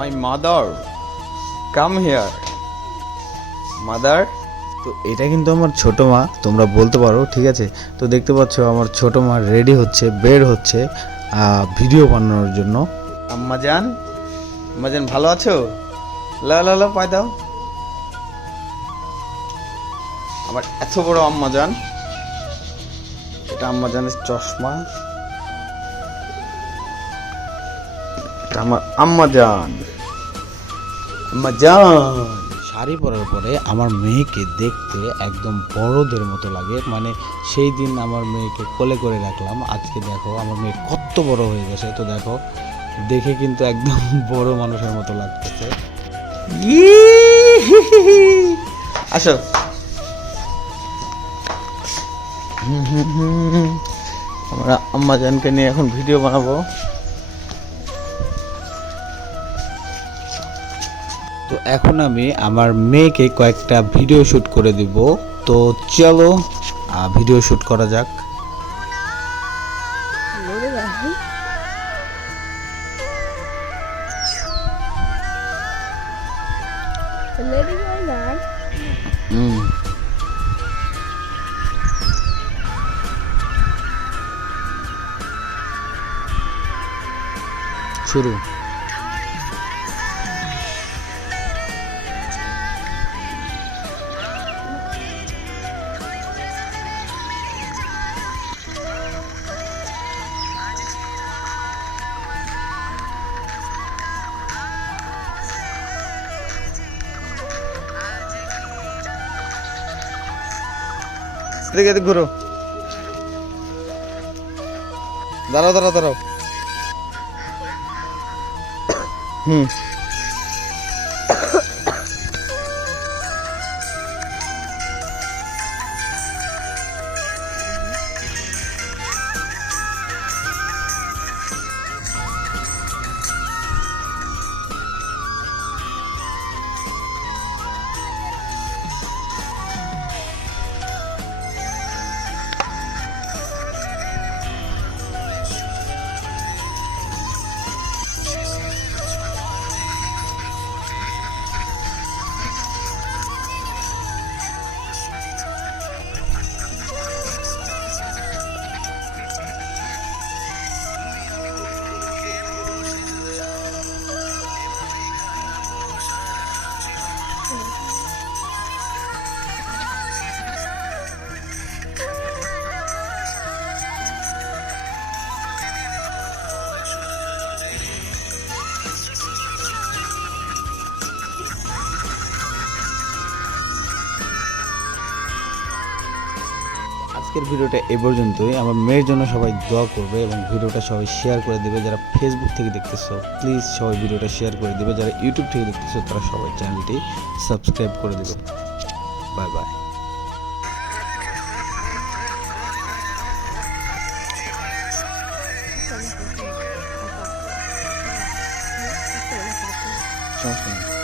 My mother, come here mother. তো এটা কিন্তু আমার ছোট মা, তোমরা বলতে পারো, ঠিক আছে। তো দেখতে পাচ্ছ আমার ছোট মা রেডি হচ্ছে, বের হচ্ছে ভিডিও বানানোর জন্য। আম্মাজান, আম্মাজান ভালো আছো? লা লা লা পায় দাও। আমার এত বড় আম্মাজান, এটা আম্মাজানের চশমা, এটা আমার আম্মাজান। আম্মাজান শাড়ি পরার পরে আমার মেয়েকে দেখতে একদম বড়দের মতো লাগে, মানে সেই দিন আমার মেয়েকে কোলে করে রাখলাম, আজকে দেখো আমার মেয়ে কত বড় হয়ে গেছে। তো দেখো, দেখে কিন্তু একদম বড় মানুষের মতো লাগতেছে। আসো, আমরা আম্মাজানকে নিয়ে এখন ভিডিও বানাবো। তো এখন আমি আমার মেয়েকে কয়েকটা ভিডিও শ্যুট করে দিব। তো চলো ভিডিও শ্যুট করা যাক। শুরু। দেখে ঘুরো, দাঁড়াও দাঁড়াও দাঁড়াও। হুম, আজকের ভিডিওটা এ পর্যন্তই। আমার মেয়ের জন্য সবাই দোয়া করবে এবং ভিডিওটা সবাই শেয়ার করে দেবে। যারা ফেসবুক থেকে দেখতেছো প্লিজ সবাই ভিডিওটা শেয়ার করে দেবে। যারা ইউটিউব থেকে দেখতেছো তারা সবাই চ্যানেলটি সাবস্ক্রাইব করে দেবে। Bye bye. সমস্যা নেই।